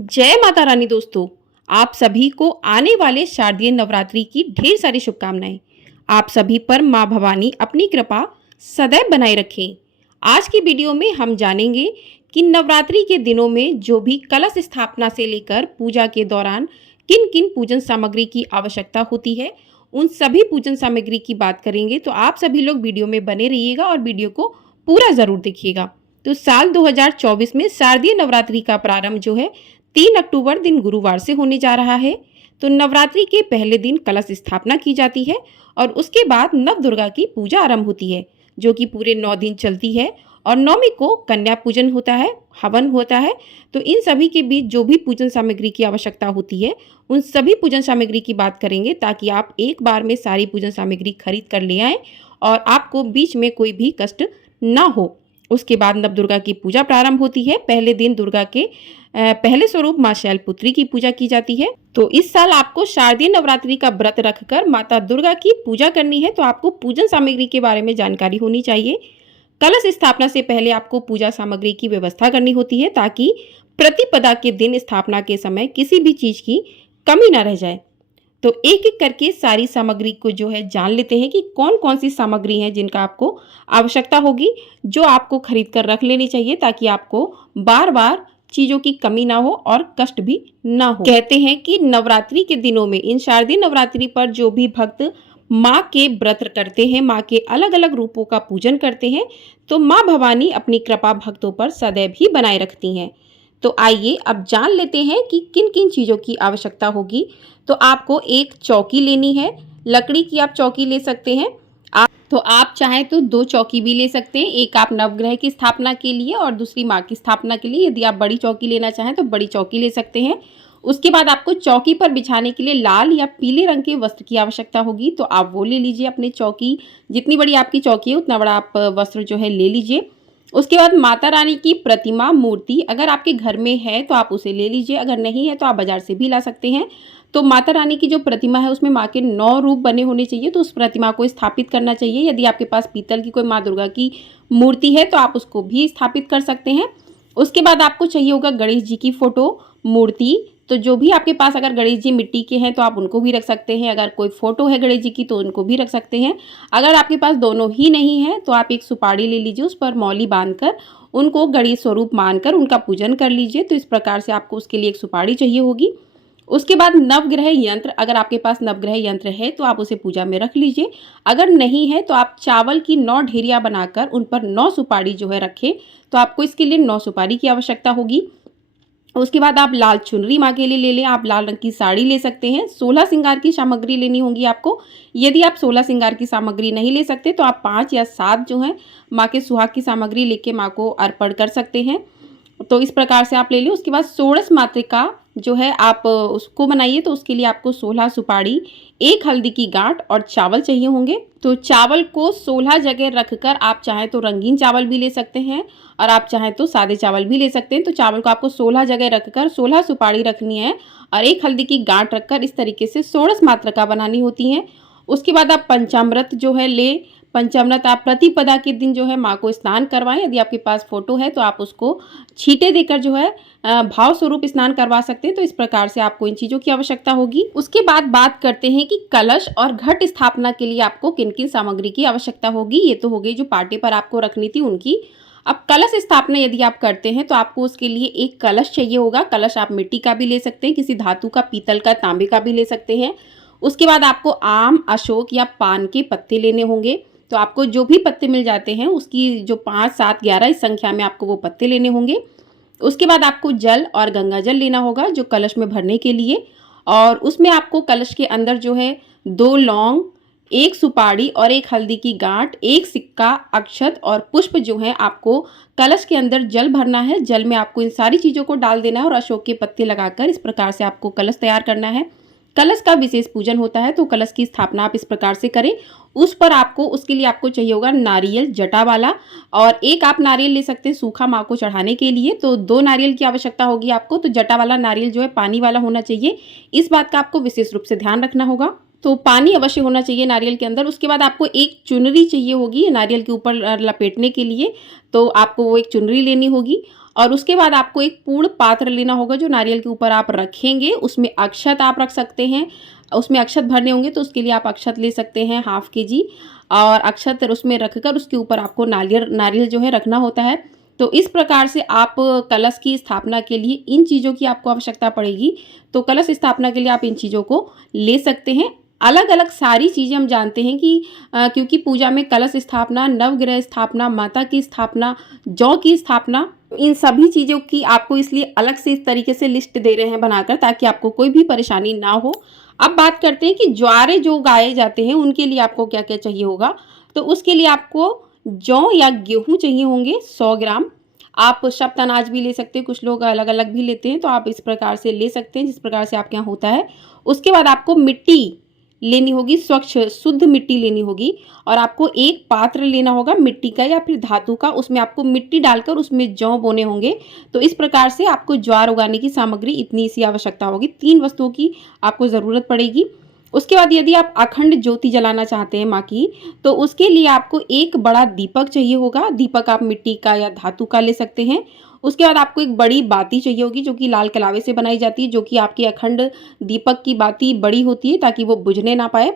जय माता रानी दोस्तों। आप सभी को आने वाले शारदीय नवरात्रि की ढेर सारी शुभकामनाएं। आप सभी पर मां भवानी अपनी कृपा सदैव बनाए रखें। आज की वीडियो में हम जानेंगे कि नवरात्रि के दिनों में जो भी कलश स्थापना से लेकर पूजा के दौरान किन किन पूजन सामग्री की आवश्यकता होती है, उन सभी पूजन सामग्री की बात करेंगे। तो आप सभी लोग वीडियो में बने रहिएगा और वीडियो को पूरा जरूर देखिएगा। तो साल 2024 में शारदीय नवरात्रि का प्रारंभ जो है 3 अक्टूबर दिन गुरुवार से होने जा रहा है। तो नवरात्रि के पहले दिन कलश स्थापना की जाती है और उसके बाद नव दुर्गा की पूजा आरंभ होती है, जो कि पूरे 9 दिन चलती है। और नवमी को कन्या पूजन होता है, हवन होता है। तो इन सभी के बीच जो भी पूजन सामग्री की आवश्यकता होती है, उन सभी पूजन सामग्री की बात करेंगे, ताकि आप एक बार में सारी पूजन सामग्री खरीद कर ले आएँ और आपको बीच में कोई भी कष्ट ना हो। उसके बाद नव दुर्गा की पूजा प्रारंभ होती है। पहले दिन दुर्गा के पहले स्वरूप मां शैलपुत्री की पूजा की जाती है। तो इस साल आपको शारदीय नवरात्रि का व्रत रखकर माता दुर्गा की पूजा करनी है, तो आपको पूजन सामग्री के बारे में जानकारी होनी चाहिए। कलश स्थापना से पहले आपको पूजा सामग्री की व्यवस्था करनी होती है, ताकि प्रतिपदा के दिन स्थापना के समय किसी भी चीज की कमी ना रह जाए। तो एक एक करके सारी सामग्री को जो है जान लेते हैं कि कौन कौन सी सामग्री है जिनका आपको आवश्यकता होगी, जो आपको खरीद कर रख लेनी चाहिए, ताकि आपको बार बार चीजों की कमी ना हो और कष्ट भी ना हो। कहते हैं कि नवरात्रि के दिनों में, इन शारदीय नवरात्रि पर जो भी भक्त माँ के व्रत करते हैं, माँ के अलग अलग रूपों का पूजन करते हैं, तो माँ भवानी अपनी कृपा भक्तों पर सदैव ही बनाए रखती हैं। तो आइए अब जान लेते हैं कि किन किन चीज़ों की आवश्यकता होगी। तो आपको एक चौकी लेनी है, लकड़ी की आप चौकी ले सकते हैं। आप चाहें तो 2 चौकी भी ले सकते हैं, एक आप नवग्रह की स्थापना के लिए और दूसरी माँ की स्थापना के लिए। यदि आप बड़ी चौकी लेना चाहें तो बड़ी चौकी ले सकते हैं। उसके बाद आपको चौकी पर बिछाने के लिए लाल या पीले रंग के वस्त्र की आवश्यकता होगी, तो आप वो ले लीजिए। अपने चौकी जितनी बड़ी आपकी चौकी है उतना बड़ा आप वस्त्र जो है ले लीजिए। उसके बाद माता रानी की प्रतिमा, मूर्ति अगर आपके घर में है तो आप उसे ले लीजिए, अगर नहीं है तो आप बाजार से भी ला सकते हैं। तो माता रानी की जो प्रतिमा है उसमें माँ के 9 रूप बने होने चाहिए, तो उस प्रतिमा को स्थापित करना चाहिए। यदि आपके पास पीतल की कोई माँ दुर्गा की मूर्ति है तो आप उसको भी स्थापित कर सकते हैं। उसके बाद आपको चाहिए होगा गणेश जी की फोटो, मूर्ति। तो जो भी आपके पास, अगर गणेश जी मिट्टी के हैं तो आप उनको भी रख सकते हैं, अगर कोई फोटो है गणेश जी की तो उनको भी रख सकते हैं। अगर आपके पास दोनों ही नहीं है तो आप एक सुपारी ले लीजिए, उस पर मौली बांधकर उनको गणेश स्वरूप मानकर उनका पूजन कर लीजिए। तो इस प्रकार से आपको उसके लिए एक सुपारी चाहिए होगी। उसके बाद नवग्रह यंत्र, अगर आपके पास नवग्रह यंत्र है तो आप उसे पूजा में रख लीजिए। अगर नहीं है तो आप चावल की 9 ढेरियां बनाकर उन पर 9 सुपारी जो है रखें, तो आपको इसके लिए 9 सुपारी की आवश्यकता होगी। उसके बाद आप लाल चुनरी माँ के लिए ले लें, आप लाल रंग की साड़ी ले सकते हैं। 16 श्रृंगार की सामग्री लेनी होगी आपको। यदि आप 16 श्रृंगार की सामग्री नहीं ले सकते तो आप 5 या 7 जो है माँ के सुहाग की सामग्री लेके माँ को अर्पण कर सकते हैं। तो इस प्रकार से आप ले लें। उसके बाद षोडश मातृका जो है आप उसको बनाइए, तो उसके लिए आपको 16 सुपारी, 1 हल्दी की गांठ और चावल चाहिए होंगे। तो चावल को 16 जगह रखकर आप चाहें तो रंगीन चावल भी ले सकते हैं और आप चाहें तो सादे चावल भी ले सकते हैं। तो चावल को आपको 16 जगह रखकर 16 सुपारी रखनी है और 1 हल्दी की गांठ रखकर इस तरीके से षोडश मातृका बनानी होती हैं। उसके बाद आप पंचामृत जो है ले। पंचामृत आप प्रतिपदा के दिन जो है माँ को स्नान करवाएं। यदि आपके पास फोटो है तो आप उसको छींटे देकर जो है भाव स्वरूप स्नान करवा सकते हैं। तो इस प्रकार से आपको इन चीज़ों की आवश्यकता होगी। उसके बाद बात करते हैं कि कलश और घट स्थापना के लिए आपको किन किन सामग्री की आवश्यकता होगी। ये तो हो गई जो पार्टी पर आपको रखनी थी उनकी। अब कलश स्थापना यदि आप करते हैं तो आपको उसके लिए एक कलश चाहिए होगा। कलश आप मिट्टी का भी ले सकते हैं, किसी धातु का, पीतल का, तांबे का भी ले सकते हैं। उसके बाद आपको आम, अशोक या पान के पत्ते लेने होंगे। तो आपको जो भी पत्ते मिल जाते हैं उसकी जो 5, 7, 11 इस संख्या में आपको वो पत्ते लेने होंगे। उसके बाद आपको जल और गंगा जल लेना होगा जो कलश में भरने के लिए, और उसमें आपको कलश के अंदर जो है 2 लौंग, 1 सुपारी और 1 हल्दी की गांठ, 1 सिक्का, अक्षत और पुष्प जो है आपको कलश के अंदर जल भरना है। जल में आपको इन सारी चीज़ों को डाल देना है और अशोक के पत्ते लगाकर इस प्रकार से आपको कलश तैयार करना है। कलश का विशेष पूजन होता है, तो कलश की स्थापना आप इस प्रकार से करें। उस पर आपको, उसके लिए आपको चाहिए होगा नारियल जटा वाला, और एक आप नारियल ले सकते हैं सूखा माँ को चढ़ाने के लिए। तो 2 नारियल की आवश्यकता होगी आपको। तो जटा वाला नारियल जो है पानी वाला होना चाहिए, इस बात का आपको विशेष रूप से ध्यान रखना होगा। तो पानी अवश्य होना चाहिए नारियल के अंदर। उसके बाद आपको एक चुनरी चाहिए होगी नारियल के ऊपर लपेटने के लिए, तो आपको वो एक चुनरी लेनी होगी। और उसके बाद आपको एक पूर्ण पात्र लेना होगा जो नारियल के ऊपर आप रखेंगे। उसमें अक्षत आप रख सकते हैं, उसमें अक्षत भरने होंगे तो उसके लिए आप अक्षत ले सकते हैं हाफ केजी, और अक्षत उसमें रखकर उसके ऊपर आपको नारियल नारियल जो है रखना होता है। तो इस प्रकार से आप कलश की स्थापना के लिए इन चीज़ों की आपको आवश्यकता पड़ेगी। तो कलश स्थापना के लिए आप इन चीज़ों को ले सकते हैं। अलग अलग सारी चीज़ें हम जानते हैं कि क्योंकि पूजा में कलश स्थापना, नवग्रह स्थापना, माता की स्थापना, जौ की स्थापना, इन सभी चीज़ों की आपको इसलिए अलग से इस तरीके से लिस्ट दे रहे हैं बनाकर, ताकि आपको कोई भी परेशानी ना हो। अब बात करते हैं कि ज्वारे जो गाए जाते हैं उनके लिए आपको क्या क्या चाहिए होगा। तो उसके लिए आपको जौ या गेहूँ चाहिए होंगे 100 ग्राम। आप शब्द अनाज भी ले सकते हैं, कुछ लोग अलग अलग भी लेते हैं, तो आप इस प्रकार से ले सकते हैं जिस प्रकार से आपके यहाँ होता है। उसके बाद आपको मिट्टी लेनी होगी, स्वच्छ शुद्ध मिट्टी लेनी होगी, और आपको एक पात्र लेना होगा मिट्टी का या फिर धातु का, उसमें आपको मिट्टी डालकर उसमें जौ बोने होंगे। तो इस प्रकार से आपको ज्वार उगाने की सामग्री इतनी सी आवश्यकता होगी। 3 वस्तुओं की आपको ज़रूरत पड़ेगी। उसके बाद यदि आप अखंड ज्योति जलाना चाहते हैं माँ की, तो उसके लिए आपको एक बड़ा दीपक चाहिए होगा। दीपक आप मिट्टी का या धातु का ले सकते हैं। उसके बाद आपको एक बड़ी बाती चाहिए होगी जो कि लाल कलावे से बनाई जाती है, जो कि आपकी अखंड दीपक की बाती बड़ी होती है ताकि वो बुझने ना पाए।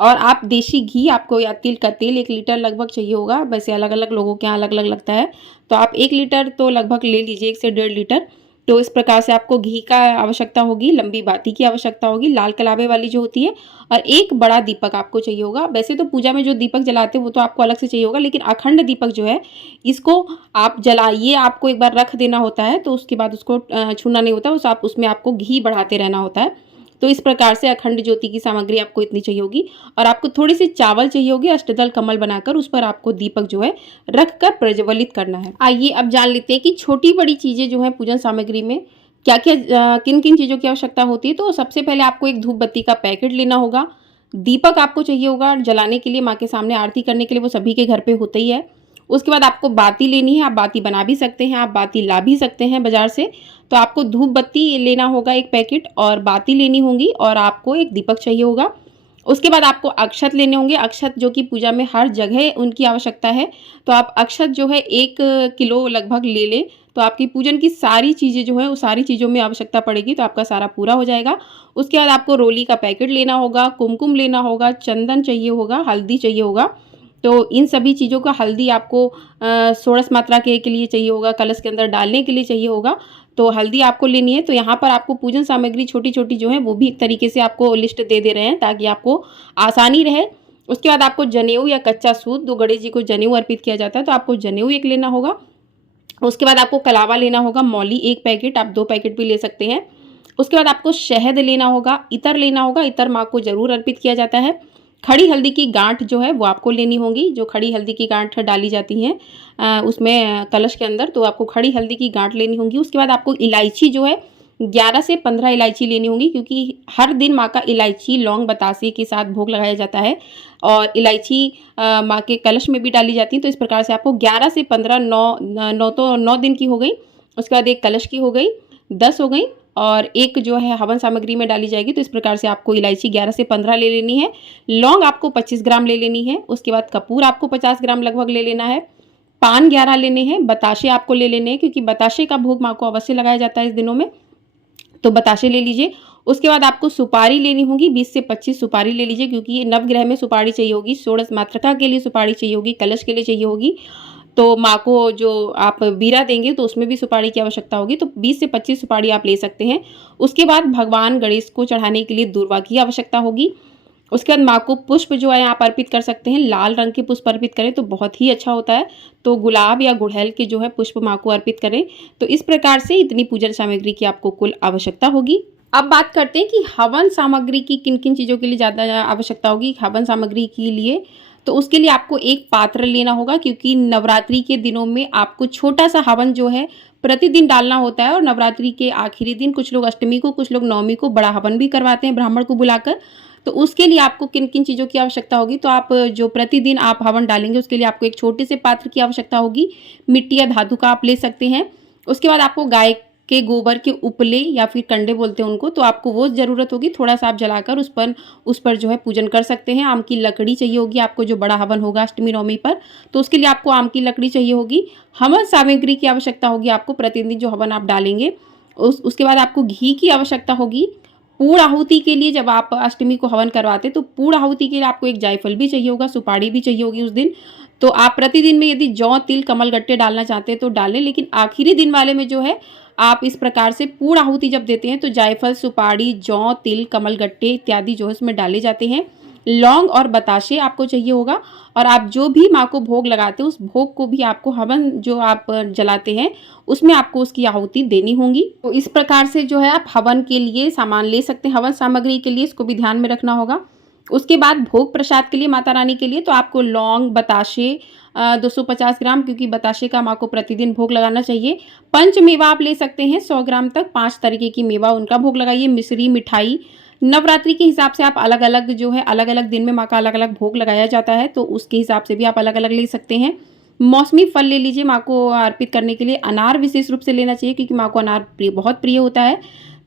और आप देशी घी आपको या तिल का तेल 1 लीटर लगभग चाहिए होगा। वैसे अलग अलग लोगों के यहाँ अलग अलग लगता है, तो आप 1 लीटर तो लगभग ले लीजिए, 1 से 1.5 लीटर। तो इस प्रकार से आपको घी का आवश्यकता होगी, लंबी बाती की आवश्यकता होगी, लाल कलावे वाली जो होती है, और एक बड़ा दीपक आपको चाहिए होगा। वैसे तो पूजा में जो दीपक जलाते हैं वो तो आपको अलग से चाहिए होगा, लेकिन अखंड दीपक जो है इसको आप जलाइए, आपको एक बार रख देना होता है, तो उसके बाद उसको छूना नहीं होता, उस आप उसमें आपको घी बढ़ाते रहना होता है। तो इस प्रकार से अखंड ज्योति की सामग्री आपको इतनी चाहिए होगी। और आपको थोड़ी सी चावल चाहिए होगी, अष्टदल कमल बनाकर उस पर आपको दीपक जो है रखकर प्रज्वलित करना है। आइए अब जान लेते हैं कि छोटी बड़ी चीज़ें जो हैं पूजन सामग्री में क्या क्या किन किन चीज़ों की आवश्यकता होती है। तो सबसे पहले आपको एक धूप बत्ती का पैकेट लेना होगा। दीपक आपको चाहिए होगा जलाने के लिए, माँ के सामने आरती करने के लिए, वो सभी के घर पे होता ही है। उसके बाद आपको बाती लेनी है, आप बाती बना भी सकते हैं, आप बाती ला भी सकते हैं बाजार से। तो आपको धूप बत्ती लेना होगा 1 पैकेट, और बाती लेनी होगी, और आपको एक दीपक चाहिए होगा। उसके बाद आपको अक्षत लेने होंगे, अक्षत जो कि पूजा में हर जगह उनकी आवश्यकता है। तो आप अक्षत जो है 1 किलो लगभग ले लें, तो आपकी पूजन की सारी चीज़ें जो है वो सारी चीज़ों में आवश्यकता पड़ेगी, तो आपका सारा पूरा हो जाएगा। उसके बाद आपको रोली का पैकेट लेना होगा, कुमकुम लेना होगा, चंदन चाहिए होगा, हल्दी चाहिए होगा। तो इन सभी चीज़ों का हल्दी आपको षोडश मात्रा के लिए चाहिए होगा, कलश के अंदर डालने के लिए चाहिए होगा, तो हल्दी आपको लेनी है। तो यहाँ पर आपको पूजन सामग्री छोटी-छोटी जो है वो भी एक तरीके से आपको लिस्ट दे रहे हैं ताकि आपको आसानी रहे। उसके बाद आपको जनेऊ या कच्चा सूत, जो गणेश जी को जनेऊ अर्पित किया जाता है, तो आपको जनेऊ 1 लेना होगा। उसके बाद आपको कलावा लेना होगा, मौली 1 पैकेट, आप 2 पैकेट भी ले सकते हैं। उसके बाद आपको शहद लेना होगा, इत्र लेना होगा, इत्र माँ को ज़रूर अर्पित किया जाता है। खड़ी हल्दी की गांठ जो है वो आपको लेनी होगी, जो खड़ी हल्दी की गांठ डाली जाती हैं उसमें कलश के अंदर, तो आपको खड़ी हल्दी की गांठ लेनी होगी। उसके बाद आपको इलायची जो है 11 से 15 इलायची लेनी होगी, क्योंकि हर दिन माँ का इलायची, लौंग, बतासे के साथ भोग लगाया जाता है, और इलायची माँ के कलश में भी डाली जाती है। तो इस प्रकार से आपको 11 से 15, 9 तो 9 दिन की हो गई। उसके बाद 1 कलश की हो गई, 10 हो गई, और 1 जो है हवन सामग्री में डाली जाएगी। तो इस प्रकार से आपको इलायची 11 से 15 ले लेनी है। लौंग आपको 25 ग्राम ले लेनी है। उसके बाद कपूर आपको 50 ग्राम लगभग ले लेना है। पान 11 लेने हैं। बताशे आपको ले लेने हैं, क्योंकि बताशे का भोग माँ को अवश्य लगाया जाता है इस दिनों में, तो बताशे ले लीजिए। उसके बाद आपको सुपारी लेनी होगी, 20 से 25 सुपारी ले लीजिए, क्योंकि नवग्रह में सुपारी चाहिए होगी, षोडश मातृका के लिए सुपारी चाहिए होगी, कलश के लिए चाहिए होगी। तो माँ को जो आप बीरा देंगे तो उसमें भी सुपारी की आवश्यकता होगी, तो 20 से 25 सुपारी आप ले सकते हैं। उसके बाद भगवान गणेश को चढ़ाने के लिए दूर्वा की आवश्यकता होगी। उसके बाद माँ को पुष्प जो है आप अर्पित कर सकते हैं, लाल रंग के पुष्प अर्पित करें तो बहुत ही अच्छा होता है, तो गुलाब या गुड़हल के जो है पुष्प माँ को अर्पित करें। तो इस प्रकार से इतनी पूजन सामग्री की आपको कुल आवश्यकता होगी। अब बात करते हैं कि हवन सामग्री की किन किन चीज़ों के लिए ज़्यादा आवश्यकता होगी। हवन सामग्री के लिए तो उसके लिए आपको एक पात्र लेना होगा, क्योंकि नवरात्रि के दिनों में आपको छोटा सा हवन जो है प्रतिदिन डालना होता है, और नवरात्रि के आखिरी दिन कुछ लोग अष्टमी को, कुछ लोग नवमी को बड़ा हवन भी करवाते हैं ब्राह्मण को बुलाकर। तो उसके लिए आपको किन किन चीज़ों की आवश्यकता होगी, तो आप जो प्रतिदिन आप हवन डालेंगे उसके लिए आपको एक छोटे से पात्र की आवश्यकता होगी, मिट्टी या धातु का आप ले सकते हैं। उसके बाद आपको गाय के गोबर के उपले या फिर कंडे बोलते हैं उनको, तो आपको वो ज़रूरत होगी। थोड़ा सा आप जलाकर उस पर जो है पूजन कर सकते हैं। आम की लकड़ी चाहिए होगी आपको, जो बड़ा हवन होगा अष्टमी नवमी पर, तो उसके लिए आपको आम की लकड़ी चाहिए होगी। हवन सामग्री की आवश्यकता होगी आपको, प्रतिदिन जो हवन आप डालेंगे उसके बाद आपको घी की आवश्यकता होगी। पूर्ण आहुति के लिए जब आप अष्टमी को हवन करवाते तो पूर्ण आहुति के लिए आपको एक जायफल भी चाहिए होगा, सुपारी भी चाहिए होगी उस दिन। तो आप प्रतिदिन में यदि जौ, तिल, कमल गट्टे डालना चाहते हैं तो डालें, लेकिन आखिरी दिन वाले में जो है आप इस प्रकार से पूर्ण आहुति जब देते हैं तो जायफल, सुपारी, जौ, तिल, कमल गट्टे इत्यादि जो है उसमें डाले जाते हैं। लौंग और बताशे आपको चाहिए होगा, और आप जो भी माँ को भोग लगाते हैं उस भोग को भी आपको हवन जो आप जलाते हैं उसमें आपको उसकी आहुति देनी होगी। तो इस प्रकार से जो है आप हवन के लिए सामान ले सकते हैं। हवन सामग्री के लिए इसको भी ध्यान में रखना होगा। उसके बाद भोग प्रसाद के लिए माता रानी के लिए तो आपको लौंग, बताशे 250 ग्राम, क्योंकि बताशे का माँ को प्रतिदिन भोग लगाना चाहिए। पंच मेवा आप ले सकते हैं 100 ग्राम तक, 5 तरीके की मेवा उनका भोग लगाइए। मिश्री, मिठाई नवरात्रि के हिसाब से आप अलग अलग जो है अलग अलग दिन में माँ का अलग अलग भोग लगाया जाता है, तो उसके हिसाब से भी आप अलग अलग ले सकते हैं। मौसमी फल ले लीजिए माँ को अर्पित करने के लिए। अनार विशेष रूप से लेना चाहिए क्योंकि माँ को अनार बहुत प्रिय होता है।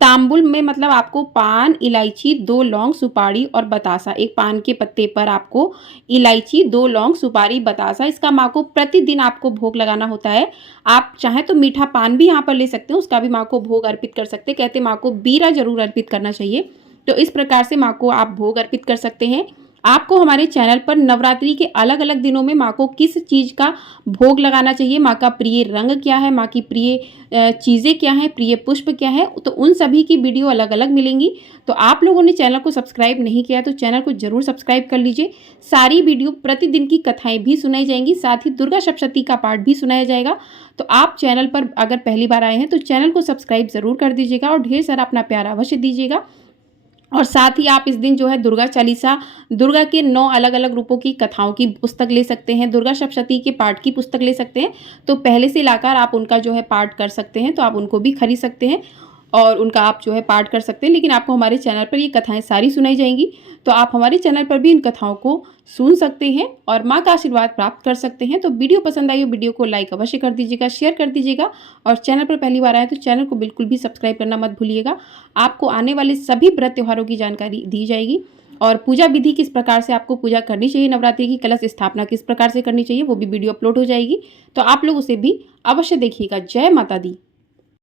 तांबुल में मतलब आपको पान, इलायची, 2 लौंग, सुपारी और बतासा। एक पान के पत्ते पर आपको इलायची, 2 लौंग, सुपारी, बतासा, इसका माँ को प्रतिदिन आपको भोग लगाना होता है। आप चाहें तो मीठा पान भी यहाँ पर ले सकते हैं, उसका भी माँ को भोग अर्पित कर सकते हैं। कहते हैं माँ को बीरा जरूर अर्पित करना चाहिए। तो इस प्रकार से माँ को आप भोग अर्पित कर सकते हैं। आपको हमारे चैनल पर नवरात्रि के अलग अलग दिनों में माँ को किस चीज़ का भोग लगाना चाहिए, माँ का प्रिय रंग क्या है, माँ की प्रिय चीज़ें क्या हैं, प्रिय पुष्प क्या है, तो उन सभी की वीडियो अलग अलग मिलेंगी। तो आप लोगों ने चैनल को सब्सक्राइब नहीं किया तो चैनल को जरूर सब्सक्राइब कर लीजिए। सारी वीडियो प्रतिदिन की कथाएं भी सुनाई जाएंगी, साथ ही दुर्गा सप्तशती का पाठ भी सुनाया जाएगा। तो आप चैनल पर अगर पहली बार आए हैं तो चैनल को सब्सक्राइब जरूर कर दीजिएगा और ढेर सारा अपना प्यार अवश्य दीजिएगा। और साथ ही आप इस दिन जो है दुर्गा चालीसा, दुर्गा के 9 अलग अलग रूपों की कथाओं की पुस्तक ले सकते हैं, दुर्गा सप्तशती के पाठ की पुस्तक ले सकते हैं। तो पहले से लाकर आप उनका जो है पाठ कर सकते हैं, तो आप उनको भी खरीद सकते हैं और उनका आप जो है पाठ कर सकते हैं। लेकिन आपको हमारे चैनल पर ये कथाएं सारी सुनाई जाएंगी, तो आप हमारे चैनल पर भी इन कथाओं को सुन सकते हैं और माँ का आशीर्वाद प्राप्त कर सकते हैं। तो वीडियो पसंद आई हो वीडियो को लाइक अवश्य कर दीजिएगा, शेयर कर दीजिएगा, और चैनल पर पहली बार आए तो चैनल को बिल्कुल भी सब्सक्राइब करना मत भूलिएगा। आपको आने वाले सभी व्रत त्योहारों की जानकारी दी जाएगी और पूजा विधि किस प्रकार से आपको पूजा करनी चाहिए, नवरात्रि की कलश स्थापना किस प्रकार से करनी चाहिए, वो भी वीडियो अपलोड हो जाएगी। तो आप लोग उसे भी अवश्य देखिएगा। जय माता दी।